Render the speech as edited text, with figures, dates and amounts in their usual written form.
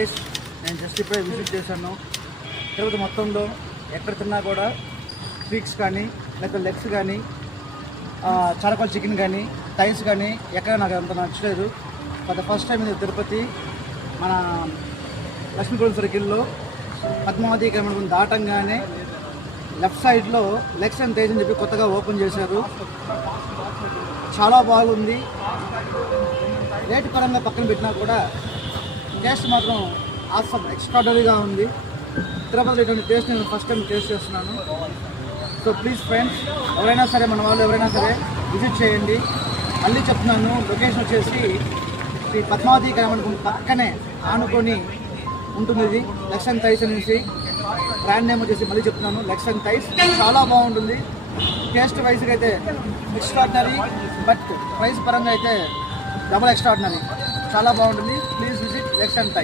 నేను జస్ట్ ఇప్పుడే విజిట్ చేశాను. తిరుపతి మొత్తంలో ఎక్కడ తిన్నా కూడా స్వీట్స్ కానీ లేకపోతే లెగ్స్ కానీ చారకోల్ చికెన్ కానీ థైస్ కానీ ఎక్కడ నాకు అంత నచ్చలేదు. ఫర్ ద ఫస్ట్ టైం ఇది తిరుపతి మన లక్ష్మీపురం సర్కిల్లో పద్మావతి గ్రామం దాటంగానే లెఫ్ట్ సైడ్లో లెగ్స్ అండ్ థైస్ అని చెప్పి కొత్తగా ఓపెన్ చేశారు. చాలా బాగుంది. రేటు పరంగా పక్కన పెట్టినా కూడా టేస్ట్ మాత్రం ఆసమ్ ఎక్స్ట్రాడనరీగా ఉంది. తిరుపతిలో ఇటువంటి టేస్ట్ నేను ఫస్ట్ టైం టేస్ట్ చేస్తున్నాను. సో ప్లీజ్ ఫ్రెండ్స్, ఎవరైనా సరే మన వాళ్ళు ఎవరైనా సరే విజిట్ చేయండి. మళ్ళీ చెప్తున్నాను, లొకేషన్ వచ్చేసి శ్రీ పద్మావతి గ్రామానికి పక్కనే ఆనుకొని ఉంటుంది. ఇది లెగ్స్ అండ్ థైస్ అనేసి బ్రాండ్ నేమ్ వచ్చేసి మళ్ళీ చెప్తున్నాను, లెగ్స్ అండ్ థైస్. చాలా బాగుంటుంది. టేస్ట్ వైజ్గా అయితే ఎక్స్ట్రాడినరీ, బట్ ప్రైస్ పరంగా అయితే డబుల్ ఎక్స్ట్రాడినరీ. చాలా బాగుంటుంది. Please visit legs and thighs.